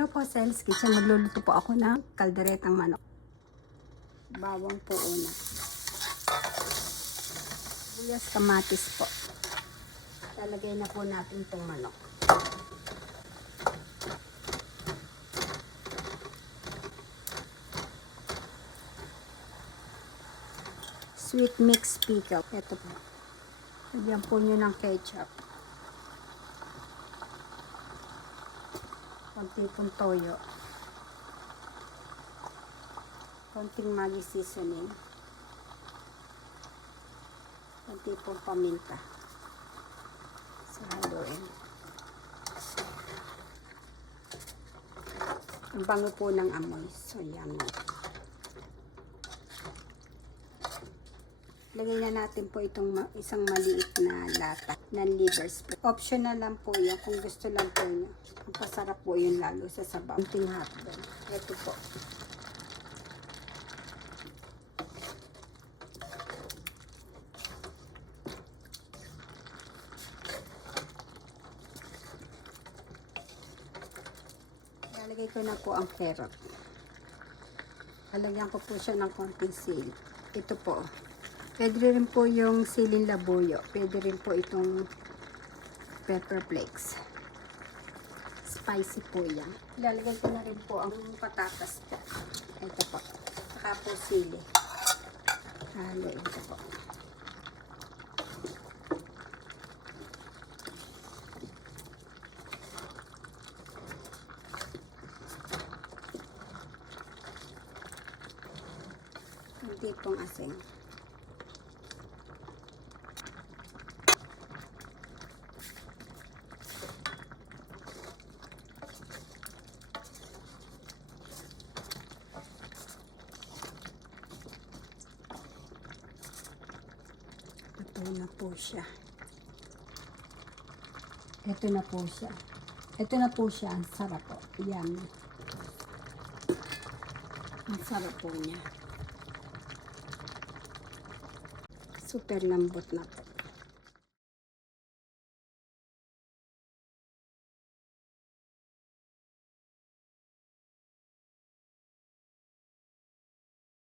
Hello po, Sales Kitchen. Magluluto po ako ng kalderetang manok. Bawang po una. Buyas kamatis po. Lalagay na po natin itong manok. Sweet mix pickle. Ito po. Lagyan po nyo ng ketchup. Konti pong toyo konting Maggi seasoning. Konti pong paminta so haluin. Ang bango po ng amoy. So yummy lagay na natin po itong ma- isang maliit na lata ng liver spray. Optional lang po yan kung gusto lang po nyo. Ang pasarap po yun lalo sa sabaw. Kunting hotdog. Ito po. Lalagay ko na po ang carrot. Lalagyan ko po siya ng konting sili. Ito po. Pwede rin po yung siling labuyo. Pwede rin po itong pepper flakes. Spicy po yan. Lalagay ko na rin po ang patatas. Ito po. Saka po sili. Halo ito po. Hindi pong asin. Ito na po siya. Ito na po siya. Ito na po siya. Ang sarap po. Yummy. Ang sarap po niya. Super lambot na po.